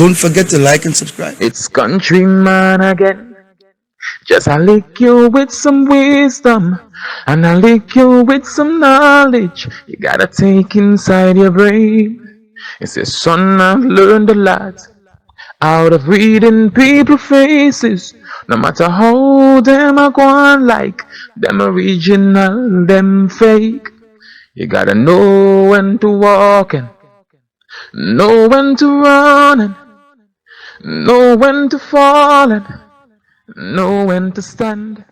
Don't forget to like and subscribe. It's countryman again. Just I lick you with some wisdom, and I lick you with some knowledge. You gotta take inside your brain. It says, son, I've learned a lot out of reading people's faces. No matter how them are going, like them original, them fake. You gotta know when to walk and know when to run and know when to fall and know when to stand.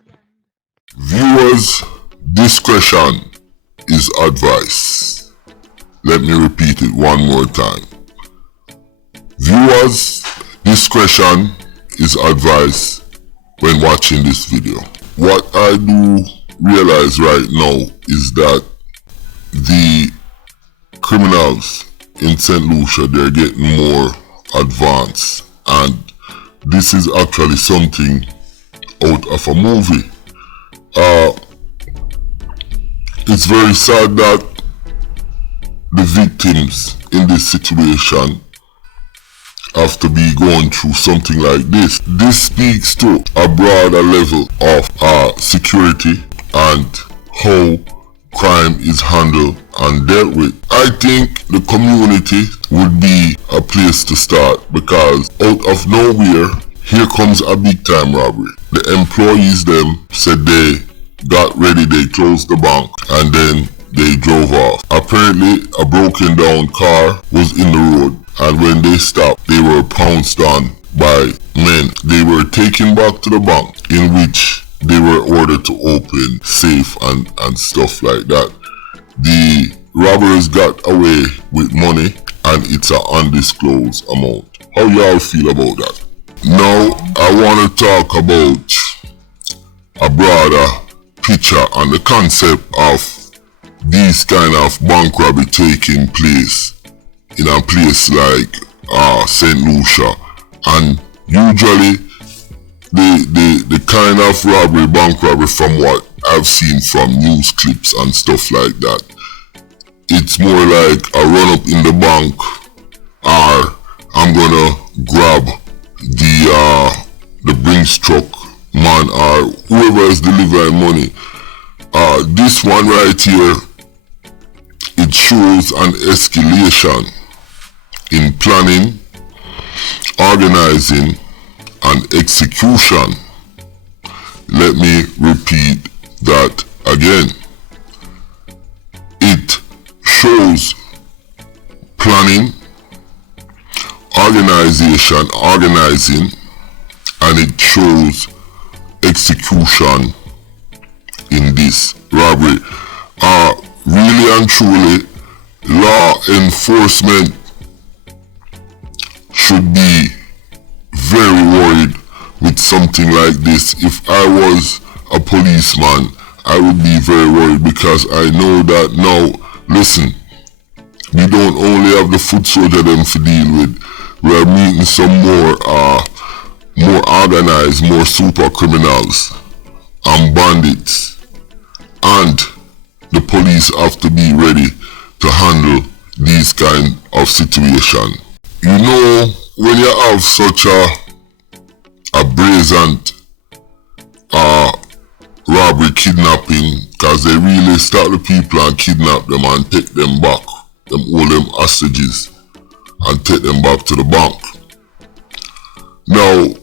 Viewers' discretion is advice. Let me repeat it one more time. Viewers' discretion is advice when watching this video. What I do realize right now is that the criminals in St. Lucia, they're getting more advanced, and this is actually something out of a movie. It's very sad that the victims in this situation have to be going through something like this. This speaks to a broader level of security and how crime is handled and dealt with. I think the community would be a place to start, because out of nowhere, here comes a big time robbery. The employees them said they got ready, they closed the bank, and then they drove off. Apparently a broken down car was in the road, and when they stopped, they were pounced on by men. They were taken back to the bank, in which they were ordered to open safe and stuff like that. The robbers got away with money, and it's an undisclosed amount. How y'all feel about that? Now I want to talk about a broader picture and the concept of these kind of bank robbery taking place in a place like St. Lucia. And usually the kind of robbery, bank robbery, from what I've seen from news clips and stuff like that, it's more like a run up in the bank, or I'm gonna grab the Brinks truck man or whoever is delivering money. This one right here, it shows an escalation in planning, organizing, and execution. Let me repeat that again. It shows planning, organizing, and it shows execution in this robbery. Really and truly, law enforcement should be very worried with something like this. If I was a policeman, I would be very worried, because I know that now, listen, we don't only have the foot soldier them to deal with. We are meeting some more organized, more super criminals and bandits, and the police have to be ready to handle these kind of situation. You know, when you have such a brazen robbery, kidnapping, because they really start the people and kidnap them and take them back, them hold them hostages and take them back to the bank. Now,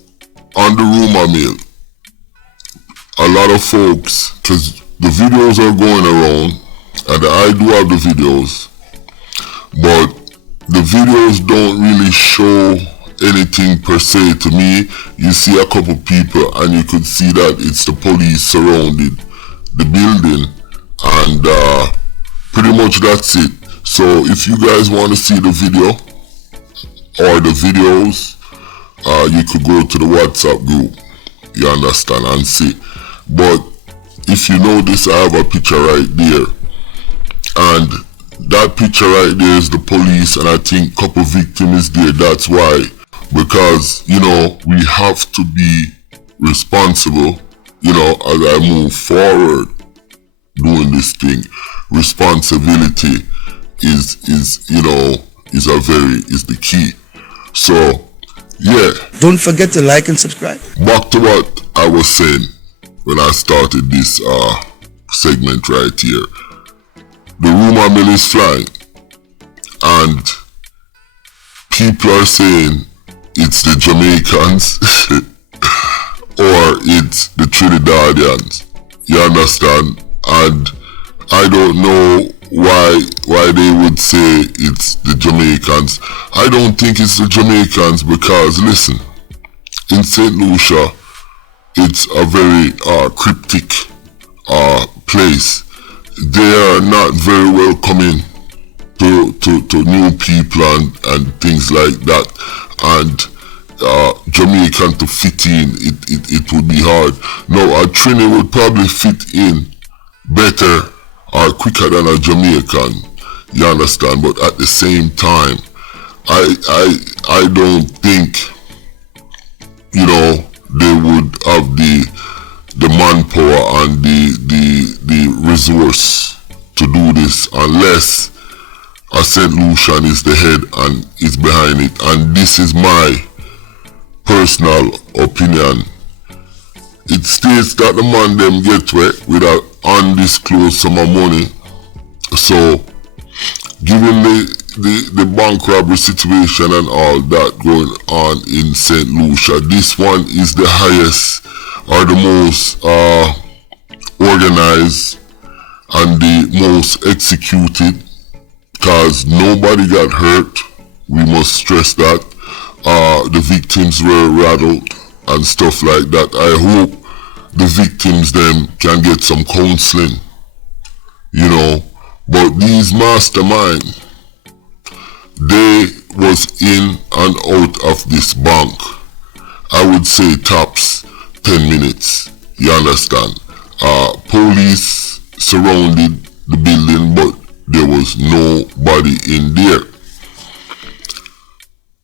on the rumor mill, a lot of folks, because the videos are going around, and I do have the videos, but the videos don't really show anything per se to me. You see a couple people, and you could see that it's the police surrounded the building, and pretty much that's it. So if you guys want to see the video or the videos, you could go to the WhatsApp group, you understand, and see. But if you notice, I have a picture right there, and that picture right there is the police, and I think a couple victims is there. That's why, because, you know, we have to be responsible, you know, as I move forward doing this thing. Responsibility is the key. So Don't forget to like and subscribe. Back to what I was saying when I started this segment right here. The rumor mill is flying, and people are saying it's the Jamaicans or it's the Trinidadians. You understand? And I don't know why they would say it's the Jamaicans. I don't think it's the Jamaicans because, listen, in St. Lucia, it's a very cryptic place. They are not very welcoming to new people and things like that. And Jamaican to fit in, it would be hard. Now, a Trini would probably fit in better or quicker than a Jamaican, you understand? But at the same time, I don't think, you know, they would have the manpower and the resource to do this unless a St. Lucian is the head and is behind it. And this is my personal opinion. It states that the man them get wet with an undisclosed sum of money. So, given the bank robbery situation and all that going on in St. Lucia, this one is the highest or the most organized and the most executed, because nobody got hurt. We must stress that. The victims were rattled and stuff like that. I hope the victims them can get some counseling, you know. But these mastermind, they was in and out of this bank, I would say tops 10 minutes, you understand. Police surrounded the building, but there was nobody in there.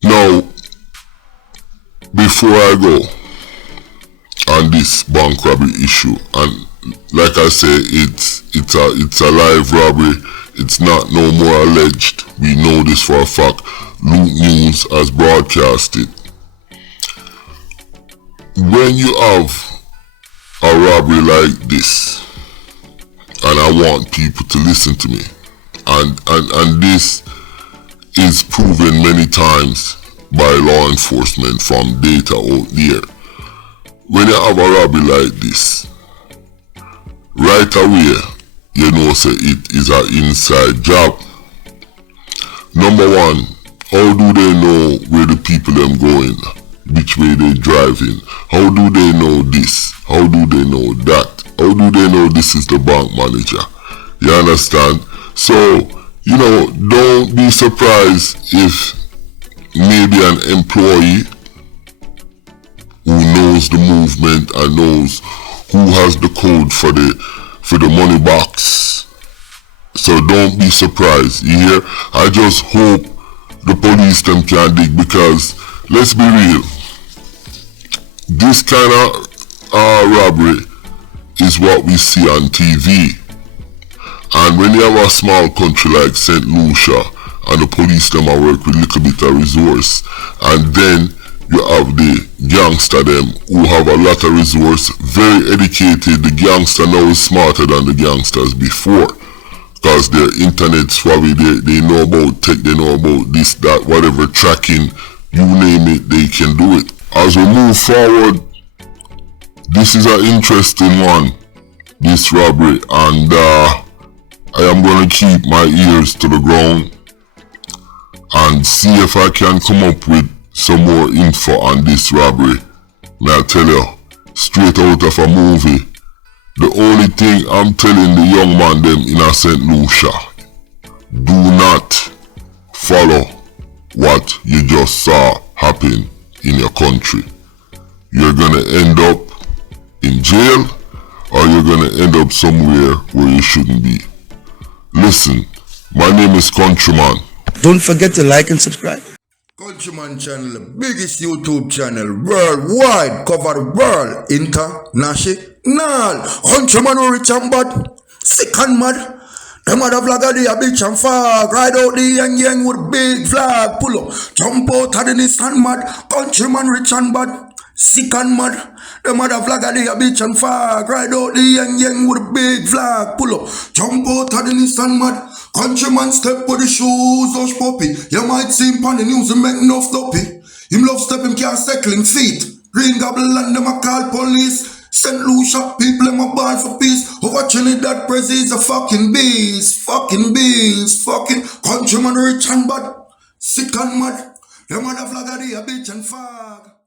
Now, before I go on this bank robbery issue, and like I say, it's a live robbery. It's not no more alleged. We know this for a fact. Loot News has broadcasted. When you have a robbery like this, and I want people to listen to me, and this is proven many times by law enforcement from data out there. When you have a robbery like this, right away, you know say it is an inside job. Number one, how do they know where the people them going? Which way they driving? How do they know this? How do they know that? How do they know this is the bank manager? You understand? So, you know, don't be surprised if maybe an employee who knows the movement and knows who has the code for the money box. So don't be surprised. You hear? I just hope the police them can dig, because let's be real, this kind of robbery is what we see on TV. And when you have a small country like St. Lucia and the police them a work with little bit of resource, and then you have the gangster them who have a lot of resource, very educated. The gangster now is smarter than the gangsters before, because their internet savvy, they know about tech, they know about this, that, whatever, tracking, you name it, they can do it. As we move forward, this is an interesting one, this robbery, and I am going to keep my ears to the ground and see if I can come up with some more info on this robbery. May I tell you, straight out of a movie. The only thing I'm telling the young man them in a St. Lucia, do not follow what you just saw happen in your country. You're gonna end up in jail, or you're gonna end up somewhere where you shouldn't be. Listen, my name is Countryman. Don't forget to like and subscribe. Countryman channel, biggest YouTube channel worldwide, cover the world, international. Countryman who rich and bad, sick and mad. The mother flag of the a bitch and fog. Ride out the yang with big flag. Pull up. Jump out of the Nissan mad. Countryman rich and bad. Sick and mad. The mother flag of the a bitch and fog. Ride out the yang with big flag. Pull up. Jump out of the Nissan mad. Countryman step with the shoes. Hush puppy. You might see him on the news and make enough dopey. Him love step him can't cycling feet. Green gobble and them a call police. St. Lucia people in my ball for peace. Watching it that Prezi is a fucking beast. Fucking beast. Fucking countryman rich and bad. Sick and mad. The mother flag of the a bitch and fag.